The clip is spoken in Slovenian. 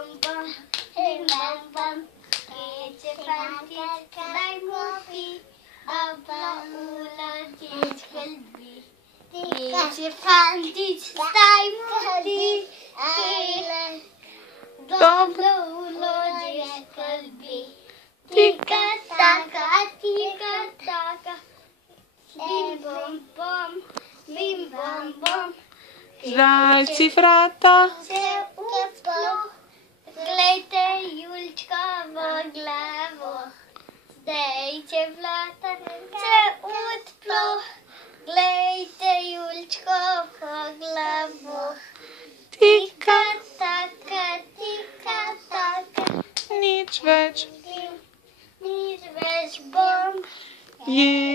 bim bam bam. Kétszer fantic, daj mopi, abla ulodzić kalbi. Kétszer fantic, daj mopi, abla ulodzić kalbi. Tika taka, bim bom bom, bim bom bom. Zajci vrata Se odplo, glejte Julčka v glavo. Zdaj če vrata se odplo, glejte Julčka v glavo. tika, Tika taka, nič več nič več bom. je.